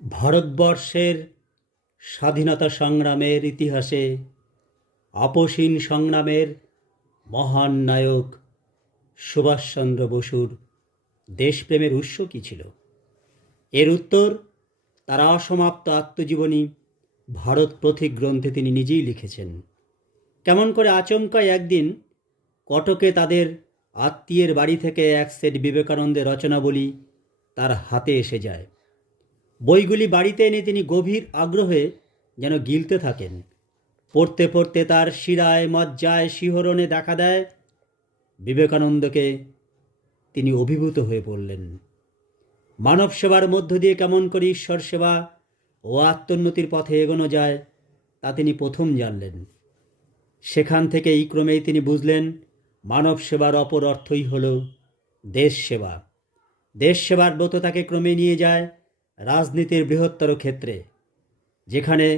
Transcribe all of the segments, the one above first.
ভারতবর্ষের স্বাধীনতা সংগ্রামের ইতিহাসে আপসীন সংগ্রামের মহান নায়ক সুভাষচন্দ্র বসুর দেশপ্রেমের উৎস কী ছিল? এর উত্তর তার অসমাপ্ত আত্মজীবনী ভারত পথিক গ্রন্থে তিনি নিজেই লিখেছেন। কেমন করে আচমকা একদিন কটকে তাদের আত্মীয়ের বাড়ি থেকে এক সেট বিবেকানন্দের রচনাবলী তার হাতে এসে যায়। বইগুলি বাড়িতে এনে তিনি গভীর আগ্রহে যেন গিলতে থাকেন। পড়তে পড়তে তার শিরায় মজ্জায় শিহরণে দেখা দেয় বিবেকানন্দকে তিনি অভিভূত হয়ে পড়লেন। মানব সেবার মধ্য দিয়ে কেমন করে ঈশ্বর সেবা ও আত্মোন্নতির পথে এগোনো যায় তা তিনি প্রথম জানলেন। সেখান থেকে এই ক্রমেই তিনি বুঝলেন মানব সেবার অপর অর্থই হল দেশ সেবা। দেশ সেবার ব্রত তাকে ক্রমে নিয়ে যায় রাজনীতির বৃহত্তর ক্ষেত্রে, যেখানে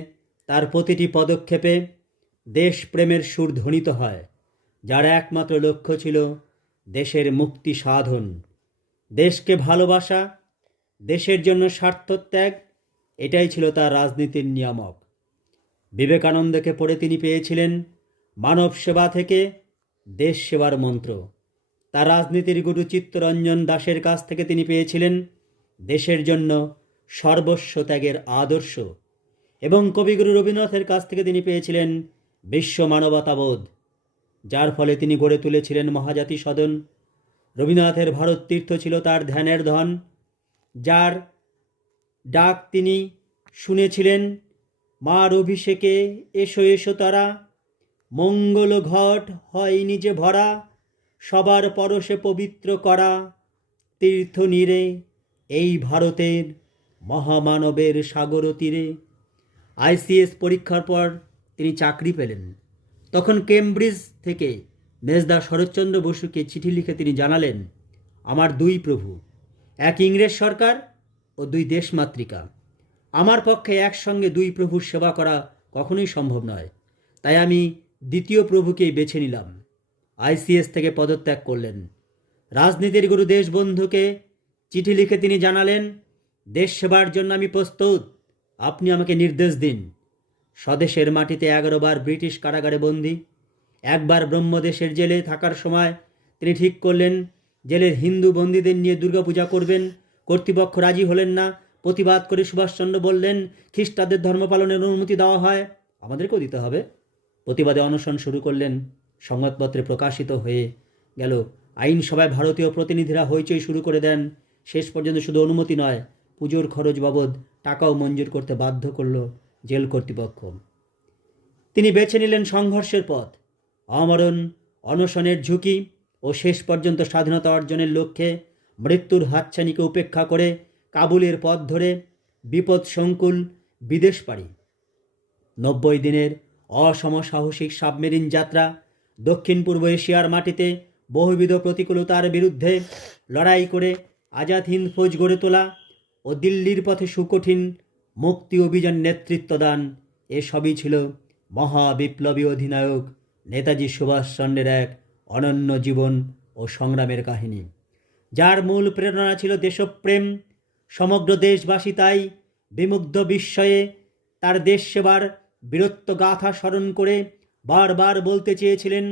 তার প্রতিটি পদক্ষেপে দেশপ্রেমের সুর ধ্বনিত হয়, যার একমাত্র লক্ষ্য ছিল দেশের মুক্তি সাধন। দেশকে ভালোবাসা, দেশের জন্য স্বার্থত্যাগ, এটাই ছিল তার রাজনীতির নিয়ামক। বিবেকানন্দকে পড়ে তিনি পেয়েছিলেন মানব সেবা থেকে দেশ সেবার মন্ত্র। তার রাজনীতির গুরু চিত্তরঞ্জন দাসের কাছ থেকে তিনি পেয়েছিলেন দেশের জন্য সর্বস্ব ত্যাগের আদর্শ, এবং কবিগুরু রবীন্দ্রনাথের কাছ থেকে তিনি পেয়েছিলেন বিশ্ব মানবতাবোধ, যার ফলে তিনি গড়ে তুলেছিলেন মহাজাতি সদন। রবীন্দ্রনাথের ভারত তীর্থ ছিল তার ধ্যানের ধন, যার ডাক তিনি শুনেছিলেন মার অভিষেকে এসো এসো তারা, মঙ্গল ঘট হয় নিজে ভরা, সবার পরশে পবিত্র করা, তীর্থ নীরে এই ভারতের মহামানবের সাগর তীরে। আইসিএস পরীক্ষার পর তিনি চাকরি পেলেন। তখন কেমব্রিজ থেকে মেজদা শরৎচন্দ্র বসুকে চিঠি লিখে তিনি জানালেন, আমার দুই প্রভু, এক ইংরেজ সরকার ও দুই দেশমাতৃকা। আমার পক্ষে একসঙ্গে দুই প্রভুর সেবা করা কখনোই সম্ভব নয়, তাই আমি দ্বিতীয় প্রভুকেই বেছে নিলাম। আইসিএস থেকে পদত্যাগ করলেন। রাজনীতির গুরু দেশবন্ধুকে চিঠি লিখে তিনি জানালেন, দেশ সেবার জন্য আমি প্রস্তুত, আপনি আমাকে নির্দেশ দিন। স্বদেশের মাটিতে 11 বার ব্রিটিশ কারাগারে বন্দী, একবার ব্রহ্মদেশের জেলে থাকার সময় তিনি ঠিক করলেন জেলের হিন্দু বন্দীদের নিয়ে দুর্গাপূজা করবেন। কর্তৃপক্ষ রাজি হলেন না। প্রতিবাদ করে সুভাষচন্দ্র বললেন, খ্রিস্টানদের ধর্ম পালনের অনুমতি দেওয়া হয়, আমাদেরকেও দিতে হবে। প্রতিবাদে অনশন শুরু করলেন। সংবাদপত্রে প্রকাশিত হয়ে গেল। আইনসভায় ভারতীয় প্রতিনিধিরা হইচই শুরু করে দেন। শেষ পর্যন্ত শুধু অনুমতি নয়, পুজোর খরচ বাবদ টাকাও মঞ্জুর করতে বাধ্য করল জেল কর্তৃপক্ষ। তিনি বেছে নিলেন সংঘর্ষের পথ, আমরণ অনশনের ঝুঁকি ও শেষ পর্যন্ত স্বাধীনতা অর্জনের লক্ষ্যে মৃত্যুর হাতছানিকে উপেক্ষা করে কাবুলের পথ ধরে বিপদ সংকুল বিদেশ পাড়ি। 90 দিনের অসমসাহসিক সাবমেরিন যাত্রা, দক্ষিণ পূর্ব এশিয়ার মাটিতে বহুবিধ প্রতিকূলতার বিরুদ্ধে লড়াই করে আজাদ হিন্দ ফৌজ গড়ে তোলা ও দিল্লির পথে সুকঠিন মুক্তি অভিযান নেতৃত্বদান, এসবই ছিল মহাবিপ্লবী অধিনায়ক নেতাজি সুভাষচন্দ্রের এক অনন্য জীবন ও সংগ্রামের কাহিনী, যার মূল প্রেরণা ছিল দেশপ্রেম। সমগ্র দেশবাসী তাই বিমুগ্ধ বিস্ময়ে তার দেশ সেবার বীরত্ব গাথা স্মরণ করে বারবার বলতে চেয়েছিলেন,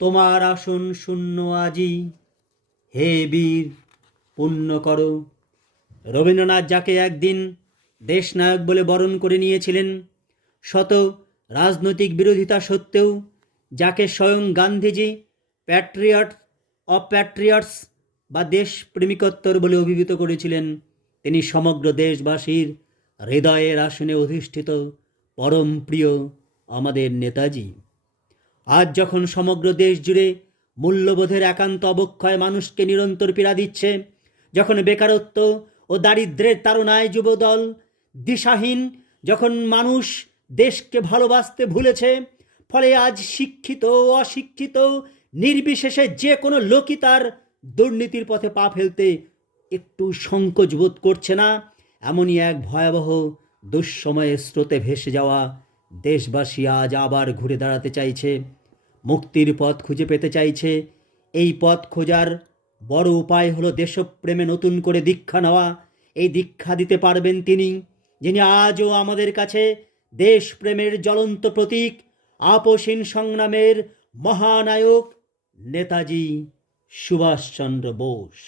তোমার আসন শূন্য আজি, হে বীর পুণ্য করো। রবীন্দ্রনাথ যাকে একদিন দেশনায়ক বলে বরণ করে নিয়েছিলেন, শত রাজনৈতিক বিরোধিতা সত্ত্বেও, যাকে স্বয়ং গান্ধীজি প্যাট্রিয়ট অফ প্যাট্রিয়টস বা দেশপ্রেমিকত্বর বলে অভিহিত করেছিলেন, তিনি সমগ্র দেশবাসীর হৃদয়ের আসনে অধিষ্ঠিত পরম প্রিয় আমাদের নেতাজি। আজ যখন সমগ্র দেশ জুড়ে মূল্যবোধের একান্ত অবক্ষয় মানুষকে নিরন্তর পীড়া দিচ্ছে, যখন বেকারত্ব ও দারিদ্র্যের তাড়নায় যুবদল দিশাহীন, যখন মানুষ দেশকে ভালোবাসতে ভুলেছে, ফলে আজ শিক্ষিত ও অশিক্ষিত নির্বিশেষে যে কোনো লোকই তার দুর্নীতির পথে পা ফেলতে একটু সংকোচ বোধ করছে না, এমনই এক ভয়াবহ দুঃসময়ে স্রোতে ভেসে যাওয়া দেশবাসী আজ আবার ঘুরে দাঁড়াতে চাইছে, মুক্তির পথ খুঁজে পেতে চাইছে। এই পথ খোঁজার বড় উপায় হলো দেশপ্রেমে নতুন করে দীক্ষা নেওয়া। এই দীক্ষা দিতে পারবেন তিনি, যিনি আজও আমাদের কাছে দেশপ্রেমের জ্বলন্ত প্রতীক, আপসহীন সংগ্রামের মহানায়ক নেতাজি সুভাষচন্দ্র বোস।